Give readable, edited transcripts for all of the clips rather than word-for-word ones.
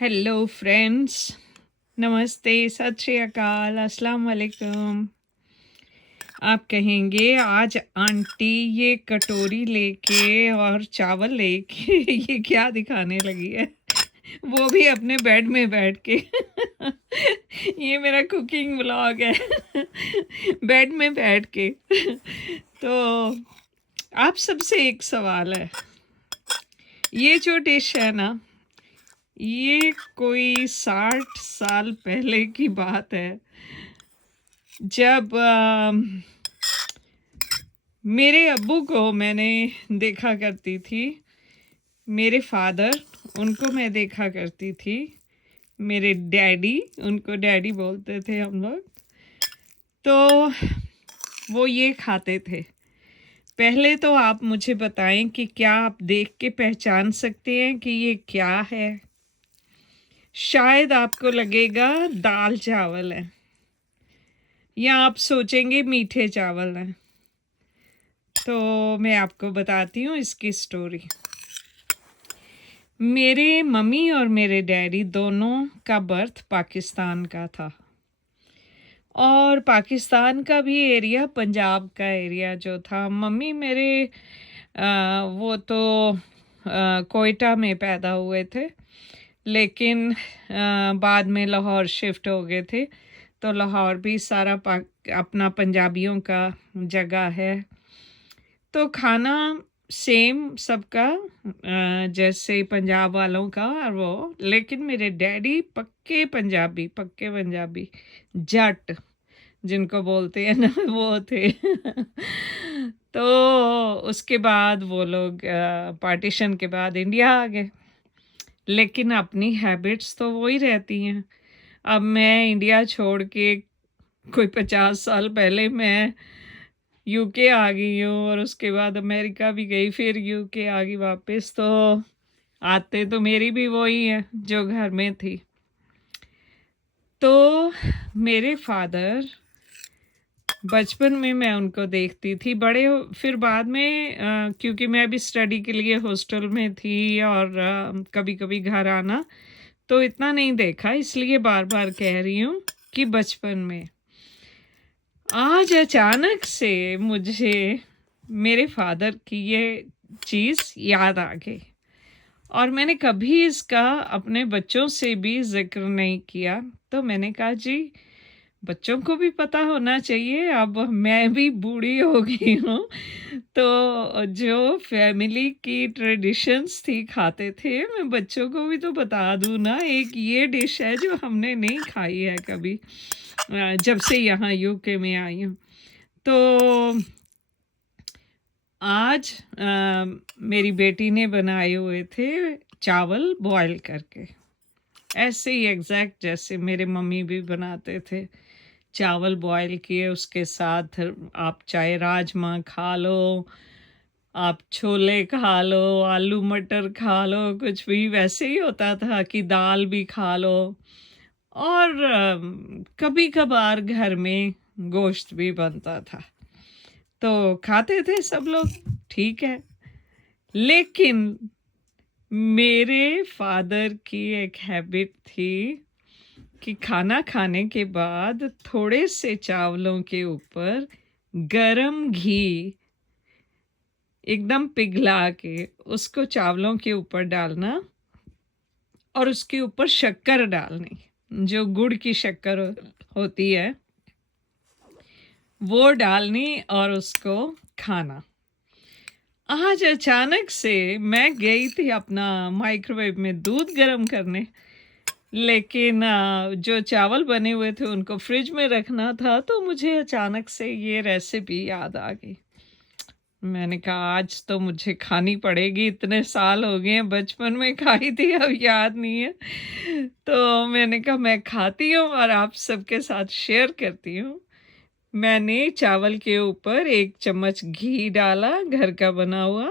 Hello friends, नमस्ते, सत श्री अकाल, अस्सलाम वालेकुम। आप कहेंगे आज आंटी ये कटोरी लेके और चावल लेके ये क्या दिखाने लगी है, वो भी अपने बेड में बैठ के। ये मेरा कुकिंग व्लॉग है। बेड में बैठ के। तो आप सबसे एक सवाल है, ये जो डिश है ना, ये कोई 60 साल पहले की बात है, जब मेरे अब्बू को मैंने देखा करती थी। मेरे फादर, उनको मैं देखा करती थी। मेरे डैडी, उनको डैडी बोलते थे हम लोग। तो वो ये खाते थे। पहले तो आप मुझे बताएं कि क्या आप देख के पहचान सकते हैं कि ये क्या है? शायद आपको लगेगा दाल चावल है, या आप सोचेंगे मीठे चावल हैं। तो मैं आपको बताती हूँ इसकी स्टोरी। मेरे मम्मी और मेरे डैडी दोनों का बर्थ पाकिस्तान का था, और पाकिस्तान का भी एरिया पंजाब का एरिया जो था। मम्मी मेरे वो तो कोयटा में पैदा हुए थे, लेकिन बाद में लाहौर शिफ्ट हो गए थे। तो लाहौर भी सारा अपना पंजाबियों का जगह है। तो खाना सेम सबका, जैसे पंजाब वालों का और वो, लेकिन मेरे डैडी पक्के पंजाबी जट जिनको बोलते हैं ना, वो थे। तो उसके बाद वो लोग पार्टीशन के बाद इंडिया आ गए, लेकिन अपनी हैबिट्स तो वो ही रहती हैं। अब मैं इंडिया छोड़ के कोई 50 साल पहले मैं यूके आ गई हूँ, और उसके बाद अमेरिका भी गई, फिर यूके आ गई वापस। तो आते तो मेरी भी वही है जो घर में थी। तो मेरे फादर, बचपन में मैं उनको देखती थी। फिर बाद में क्योंकि मैं भी स्टडी के लिए हॉस्टल में थी और कभी कभी घर आना, तो इतना नहीं देखा, इसलिए बार बार कह रही हूँ कि बचपन में। आज अचानक से मुझे मेरे फादर की ये चीज़ याद आ गई, और मैंने कभी इसका अपने बच्चों से भी ज़िक्र नहीं किया। तो मैंने कहा जी, बच्चों को भी पता होना चाहिए, अब मैं भी बूढ़ी हो गई हूँ, तो जो फैमिली की ट्रेडिशंस थी, खाते थे, मैं बच्चों को भी तो बता दूँ ना। एक ये डिश है जो हमने नहीं खाई है कभी, जब से यहाँ यूके में आई हूँ। तो आज मेरी बेटी ने बनाए हुए थे चावल बॉयल करके, ऐसे ही एग्जैक्ट जैसे मेरे मम्मी भी बनाते थे। चावल बॉयल किए, उसके साथ आप चाहे राजमा खा लो, आप छोले खा लो, आलू मटर खा लो, कुछ भी वैसे ही होता था कि दाल भी खा लो। और कभी कभार घर में गोश्त भी बनता था, तो खाते थे सब लोग, ठीक है। लेकिन मेरे फादर की एक हैबिट थी कि खाना खाने के बाद थोड़े से चावलों के ऊपर गरम घी एकदम पिघला के उसको चावलों के ऊपर डालना, और उसके ऊपर शक्कर डालनी, जो गुड़ की शक्कर होती है वो डालनी, और उसको खाना। आज अचानक से मैं गई थी अपना माइक्रोवेव में दूध गर्म करने, लेकिन जो चावल बने हुए थे उनको फ्रिज में रखना था, तो मुझे अचानक से ये रेसिपी याद आ गई। मैंने कहा आज तो मुझे खानी पड़ेगी, इतने साल हो गए हैं, बचपन में खाई थी, अब याद नहीं है। तो मैंने कहा मैं खाती हूँ और आप सबके साथ शेयर करती हूँ। मैंने चावल के ऊपर 1 चम्मच घी डाला, घर का बना हुआ,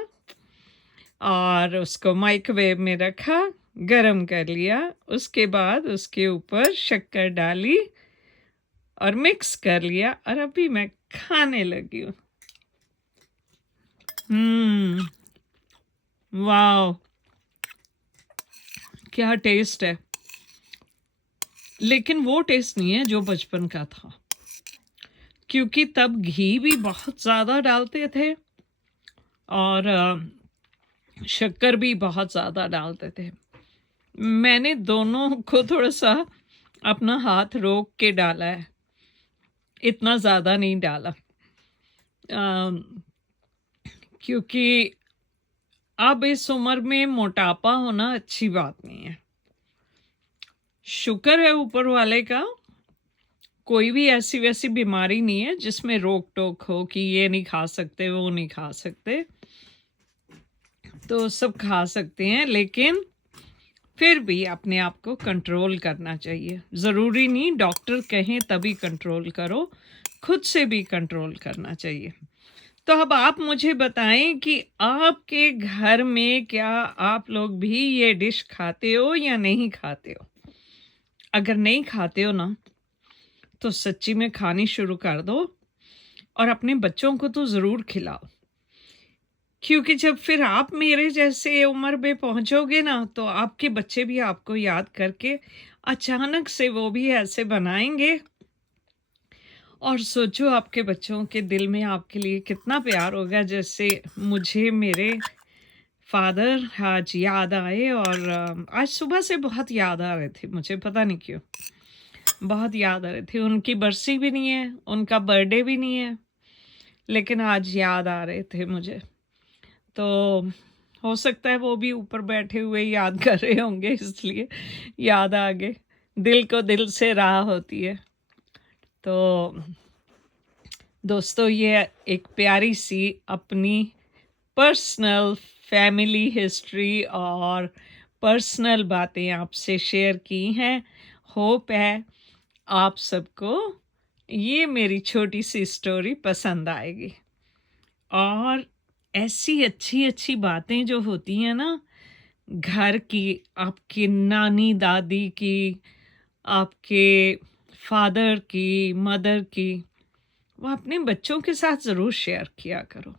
और उसको माइक्रोवेव में रखा, गरम कर लिया। उसके बाद उसके ऊपर शक्कर डाली और मिक्स कर लिया, और अभी मैं खाने लगी हूँ। वाह, क्या टेस्ट है! लेकिन वो टेस्ट नहीं है जो बचपन का था, क्योंकि तब घी भी बहुत ज़्यादा डालते थे और शक्कर भी बहुत ज़्यादा डालते थे। मैंने दोनों को थोड़ा-सा अपना हाथ रोक के डाला है, इतना ज़्यादा नहीं डाला। अ, क्योंकि अब इस उम्र में मोटापा होना अच्छी बात नहीं है। शुक्र है ऊपर वाले का, कोई भी ऐसी-वैसी बीमारी नहीं है जिसमें रोक-टोक हो कि ये नहीं खा सकते, वो नहीं खा सकते। तो सब खा सकते हैं, लेकिन फिर भी अपने आप को कंट्रोल करना चाहिए। ज़रूरी नहीं डॉक्टर कहें तभी कंट्रोल करो, खुद से भी कंट्रोल करना चाहिए। तो अब आप मुझे बताएं कि आपके घर में क्या आप लोग भी ये डिश खाते हो या नहीं खाते हो? अगर नहीं खाते हो ना, तो सच्ची में खानी शुरू कर दो और अपने बच्चों को तो ज़रूर खिलाओ। क्योंकि जब फिर आप मेरे जैसे उम्र में पहुंचोगे ना, तो आपके बच्चे भी आपको याद करके अचानक से वो भी ऐसे बनाएंगे, और सोचो आपके बच्चों के दिल में आपके लिए कितना प्यार होगा। जैसे मुझे मेरे फादर आज याद आए, और आज सुबह से बहुत याद आ रहे थे, मुझे पता नहीं क्यों बहुत याद आ रहे थे। उनकी बरसी भी नहीं है, उनका बर्थडे भी नहीं है, लेकिन आज याद आ रहे थे मुझे। तो हो सकता है वो भी ऊपर बैठे हुए याद कर रहे होंगे, इसलिए याद आ गए। दिल को दिल से राह होती है। तो दोस्तों, ये एक प्यारी सी अपनी पर्सनल फैमिली हिस्ट्री और पर्सनल बातें आपसे शेयर की हैं। होप है आप सबको ये मेरी छोटी सी स्टोरी पसंद आएगी। और ऐसी अच्छी अच्छी बातें जो होती हैं ना, घर की, आपकी नानी दादी की, आपके फादर की, मदर की, वो अपने बच्चों के साथ ज़रूर शेयर किया करो।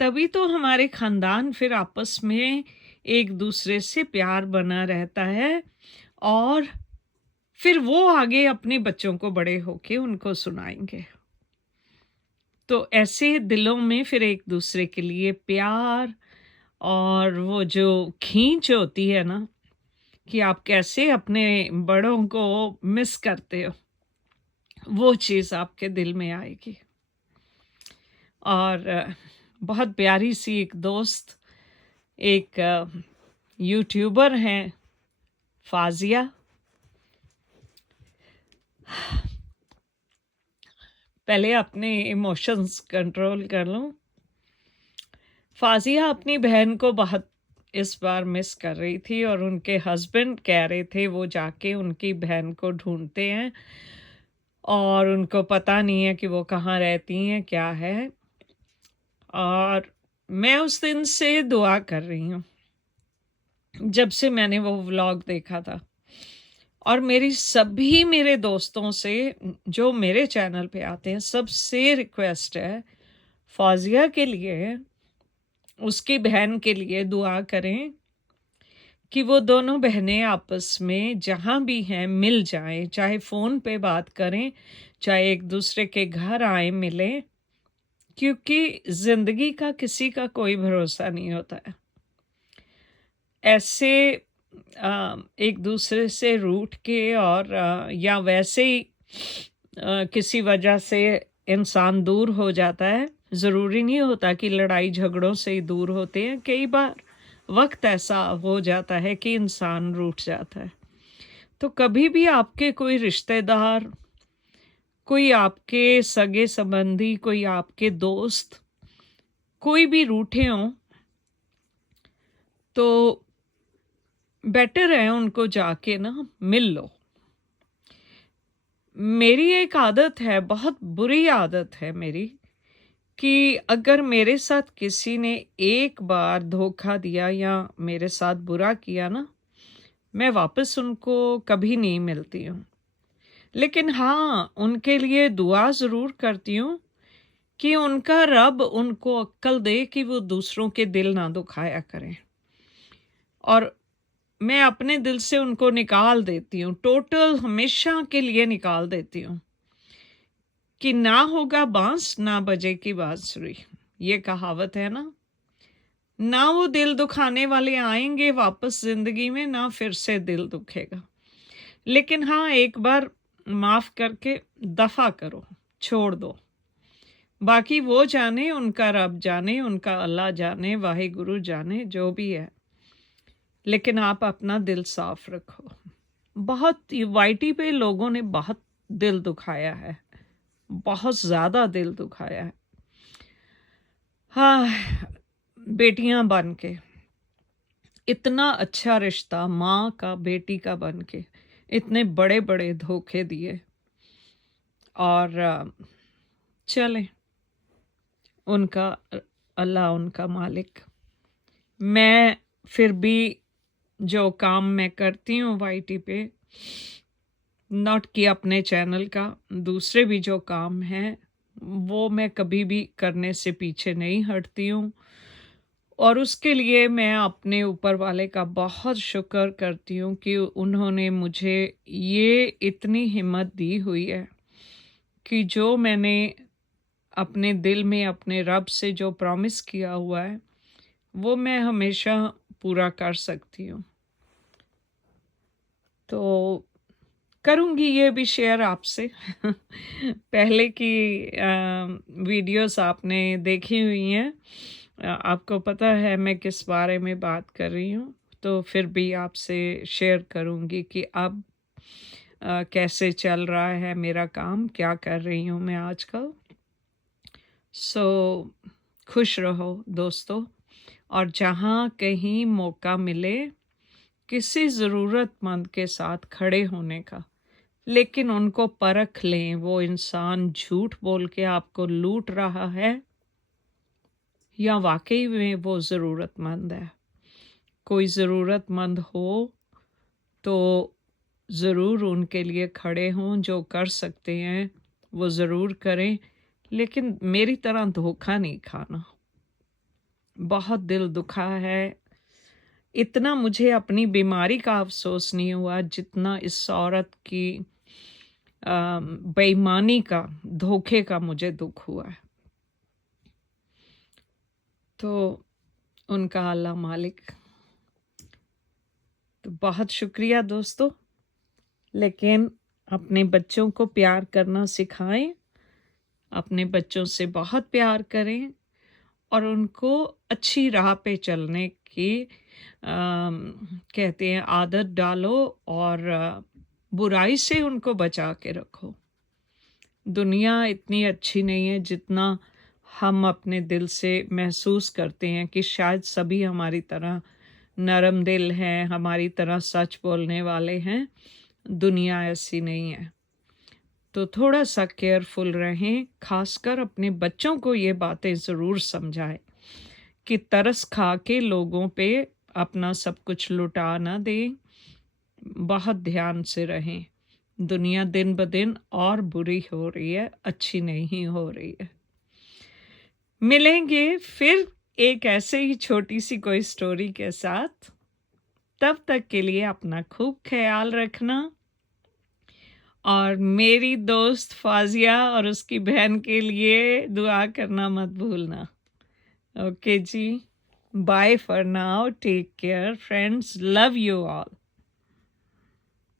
तभी तो हमारे ख़ानदान फिर आपस में एक दूसरे से प्यार बना रहता है, और फिर वो आगे अपने बच्चों को बड़े होके उनको सुनाएंगे। तो ऐसे दिलों में फिर एक दूसरे के लिए प्यार और वो जो खींच होती है ना, कि आप कैसे अपने बड़ों को मिस करते हो, वो चीज़ आपके दिल में आएगी। और बहुत प्यारी सी एक दोस्त, एक यूट्यूबर हैं, फाजिया। पहले अपने इमोशंस कंट्रोल कर लूं। फाजिया अपनी बहन को बहुत इस बार मिस कर रही थी, और उनके हस्बैंड कह रहे थे वो जाके उनकी बहन को ढूंढते हैं, और उनको पता नहीं है कि वो कहाँ रहती हैं, क्या है। और मैं उस दिन से दुआ कर रही हूँ, जब से मैंने वो व्लॉग देखा था। और मेरी सभी मेरे दोस्तों से जो मेरे चैनल पे आते हैं, सबसे रिक्वेस्ट है, फौजिया के लिए, उसकी बहन के लिए दुआ करें कि वो दोनों बहनें आपस में जहाँ भी हैं मिल जाएं, चाहे फ़ोन पे बात करें, चाहे एक दूसरे के घर आए मिलें, क्योंकि ज़िंदगी का किसी का कोई भरोसा नहीं होता है। ऐसे एक दूसरे से रूठ के और या वैसे ही किसी वजह से इंसान दूर हो जाता है। ज़रूरी नहीं होता कि लड़ाई झगड़ों से ही दूर होते हैं, कई बार वक्त ऐसा हो जाता है कि इंसान रूठ जाता है। तो कभी भी आपके कोई रिश्तेदार, कोई आपके सगे संबंधी, कोई आपके दोस्त, कोई भी रूठे हों, तो बेटर है उनको जाके ना मिल लो। मेरी एक आदत है, बहुत बुरी आदत है मेरी, कि अगर मेरे साथ किसी ने एक बार धोखा दिया या मेरे साथ बुरा किया ना, मैं वापस उनको कभी नहीं मिलती हूँ। लेकिन हाँ, उनके लिए दुआ ज़रूर करती हूँ कि उनका रब उनको अक्ल दे कि वो दूसरों के दिल ना दुखाया करें। और मैं अपने दिल से उनको निकाल देती हूँ, टोटल हमेशा के लिए निकाल देती हूँ कि ना होगा बांस ना बजेगी बांसुरी। ये कहावत है ना। ना वो दिल दुखाने वाले आएंगे वापस जिंदगी में, ना फिर से दिल दुखेगा। लेकिन हाँ, एक बार माफ करके दफा करो, छोड़ दो। बाकी वो जाने, उनका रब जाने, उनका अल्लाह जाने, वाहिगुरु जाने, जो भी है। लेकिन आप अपना दिल साफ रखो। बहुत वाईटी पे लोगों ने बहुत दिल दुखाया है, बहुत ज़्यादा दिल दुखाया है। हाँ, बेटियां बन के इतना अच्छा रिश्ता, माँ का बेटी का बन के इतने बड़े बड़े धोखे दिए। और चलें, उनका अल्लाह उनका मालिक। मैं फिर भी जो काम मैं करती हूँ वाईटी पे, नॉट कि अपने चैनल का, दूसरे भी जो काम हैं वो मैं कभी भी करने से पीछे नहीं हटती हूँ। और उसके लिए मैं अपने ऊपर वाले का बहुत शुक्र करती हूँ कि उन्होंने मुझे ये इतनी हिम्मत दी हुई है कि जो मैंने अपने दिल में अपने रब से जो प्रॉमिस किया हुआ है वो मैं हमेशा पूरा कर सकती हूँ। तो करूँगी ये भी शेयर आपसे। पहले की वीडियोस आपने देखी हुई हैं, आपको पता है मैं किस बारे में बात कर रही हूँ। तो फिर भी आपसे शेयर करूँगी कि अब कैसे चल रहा है मेरा काम, क्या कर रही हूँ मैं आजकल। सो खुश रहो दोस्तों, और जहाँ कहीं मौका मिले किसी ज़रूरतमंद के साथ खड़े होने का, लेकिन उनको परख लें वो इंसान झूठ बोल के आपको लूट रहा है या वाकई में वो ज़रूरतमंद है। कोई ज़रूरतमंद हो तो ज़रूर उनके लिए खड़े हों, जो कर सकते हैं वो ज़रूर करें, लेकिन मेरी तरह धोखा नहीं खाना। बहुत दिल दुखा है। इतना मुझे अपनी बीमारी का अफसोस नहीं हुआ जितना इस औरत की बेईमानी का, धोखे का मुझे दुख हुआ है। तो उनका अल्लाह मालिक। तो बहुत शुक्रिया दोस्तों, लेकिन अपने बच्चों को प्यार करना सिखाएं, अपने बच्चों से बहुत प्यार करें और उनको अच्छी राह पे चलने की कहते हैं आदत डालो, और बुराई से उनको बचा के रखो। दुनिया इतनी अच्छी नहीं है जितना हम अपने दिल से महसूस करते हैं कि शायद सभी हमारी तरह नरम दिल हैं, हमारी तरह सच बोलने वाले हैं। दुनिया ऐसी नहीं है। तो थोड़ा सा केयरफुल रहें, खासकर अपने बच्चों को ये बातें ज़रूर समझाएं कि तरस खा के लोगों पे अपना सब कुछ लुटा ना दें। बहुत ध्यान से रहें। दुनिया दिन ब दिन और बुरी हो रही है, अच्छी नहीं हो रही है। मिलेंगे फिर एक ऐसे ही छोटी सी कोई स्टोरी के साथ। तब तक के लिए अपना खूब ख्याल रखना, और मेरी दोस्त फाजिया और उसकी बहन के लिए दुआ करना मत भूलना। ओके जी, bye for now, take care friends, love you all.